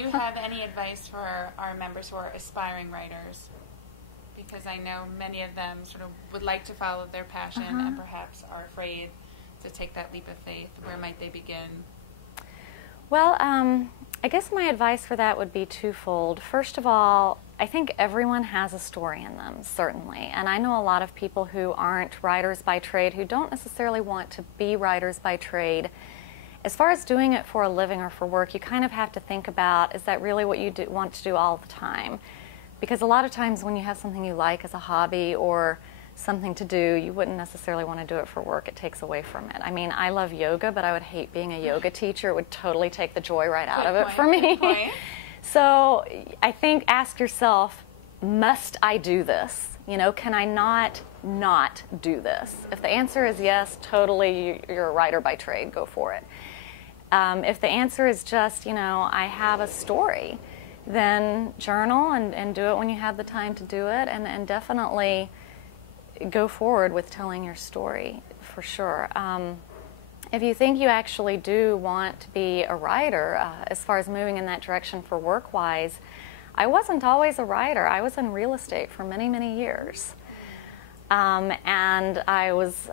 you have any advice for our members who are aspiring writers? Because I know many of them sort of would like to follow their passion and perhaps are afraid to take that leap of faith. Where might they begin? Well, I guess my advice for that would be twofold. First of all, I think everyone has a story in them, certainly. And I know a lot of people who aren't writers by trade, who don't necessarily want to be writers by trade. As far as doing it for a living or for work, you kind of have to think about, is that really what you want to do all the time? Because a lot of times when you have something you like as a hobby or something to do, you wouldn't necessarily want to do it for work. It takes away from it. I mean, I love yoga, but I would hate being a yoga teacher. It would totally take the joy right out of it for me. So I think ask yourself, must I do this? You know, can I not do this? If the answer is yes, totally, you're a writer by trade. Go for it. If the answer is just, you know, I have a story, then journal and do it when you have the time to do it, and definitely go forward with telling your story, for sure. If you think you actually do want to be a writer, as far as moving in that direction for work-wise, I wasn't always a writer. I was in real estate for many, many years. And I was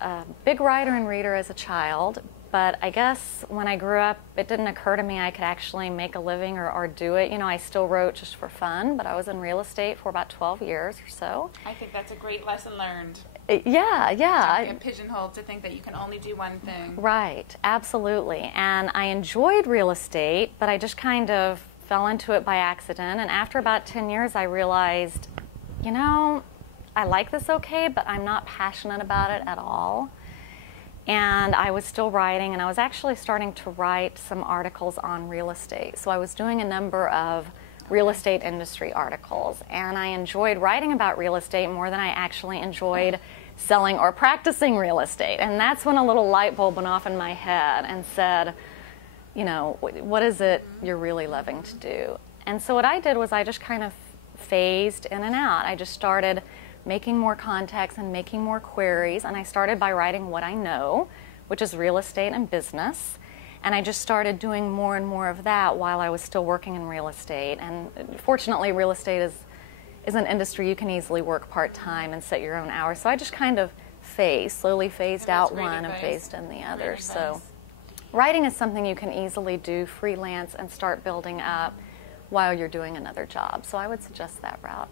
a big writer and reader as a child, but I guess when I grew up, it didn't occur to me I could actually make a living or do it. You know, I still wrote just for fun, but I was in real estate for about 12 years or so. I think that's a great lesson learned. Yeah. Don't get pigeonholed to think that you can only do one thing. Right, absolutely. And I enjoyed real estate, but I just kind of fell into it by accident. And after about 10 years, I realized, you know, I like this okay, but I'm not passionate about it at all. And I was still writing, and I was actually starting to write some articles on real estate. So I was doing a number of real estate industry articles, and I enjoyed writing about real estate more than I actually enjoyed selling or practicing real estate. And that's when a little light bulb went off in my head and said, you know, what is it you're really loving to do? And so what I did was I just kind of phased in and out. I just started making more contacts and making more queries, and I started by writing what I know, which is real estate and business, and I just started doing more and more of that while I was still working in real estate. And fortunately, real estate is an industry you can easily work part-time and set your own hours, so I just kind of slowly phased out one and phased in the other. So writing is something you can easily do freelance and start building up while you're doing another job, so I would suggest that route.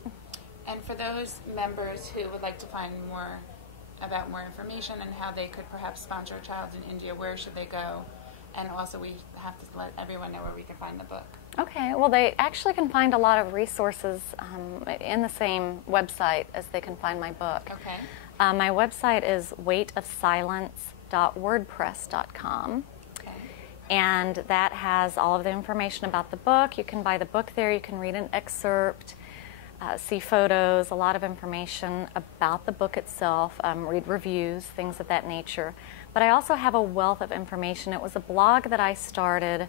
And for those members who would like to find more information and how they could perhaps sponsor a child in India, where should they go? And also we have to let everyone know where we can find the book. Okay, well they actually can find a lot of resources in the same website as they can find my book. Okay. My website is weightofsilence.wordpress.com. Okay. And that has all of the information about the book. You can buy the book there, you can read an excerpt, see photos, a lot of information about the book itself, read reviews, things of that nature. But I also have a wealth of information. It was a blog that I started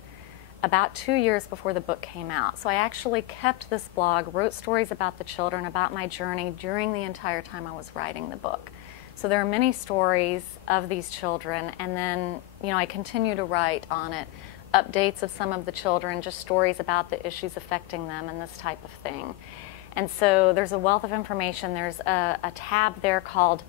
about 2 years before the book came out. So I actually kept this blog, wrote stories about the children, about my journey during the entire time I was writing the book. So there are many stories of these children, and then, you know, I continue to write on it, updates of some of the children, just stories about the issues affecting them and this type of thing. And so there's a wealth of information. There's a tab there called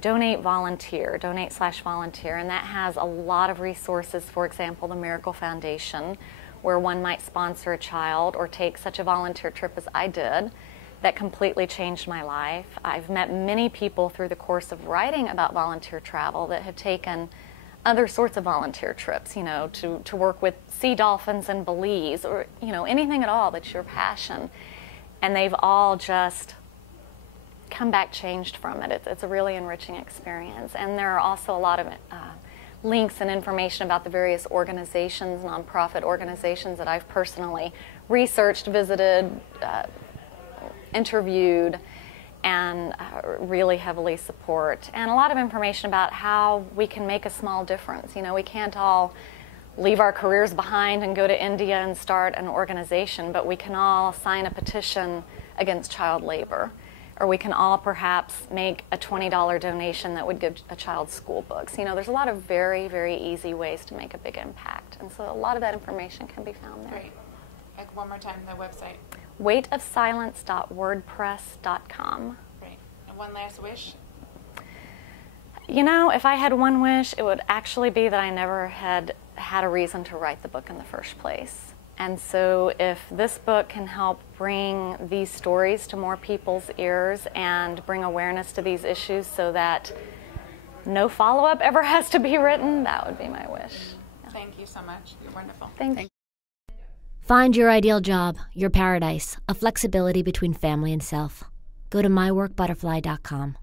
Donate Volunteer, donate/volunteer, and that has a lot of resources. For example, the Miracle Foundation, where one might sponsor a child or take such a volunteer trip as I did. That completely changed my life. I've met many people through the course of writing about volunteer travel that have taken other sorts of volunteer trips, you know, to work with sea dolphins in Belize, or, you know, anything at all that's your passion. And they've all just come back changed from it. It's a really enriching experience. And there are also a lot of links and information about the various organizations, nonprofit organizations that I've personally researched, visited, interviewed, and really heavily support. And a lot of information about how we can make a small difference. You know, we can't all leave our careers behind and go to India and start an organization, but we can all sign a petition against child labor, or we can all perhaps make a $20 donation that would give a child school books. You know, there's a lot of very, very easy ways to make a big impact, and so a lot of that information can be found there. Great. One more time, the website. weightofsilence.wordpress.com. Great. And one last wish? You know, if I had one wish, it would actually be that I never had a reason to write the book in the first place. And so if this book can help bring these stories to more people's ears and bring awareness to these issues so that no follow-up ever has to be written, that would be my wish. Yeah. Thank you so much. You're wonderful. Thank you. Find your ideal job, your paradise, a flexibility between family and self. Go to MyWorkButterfly.com.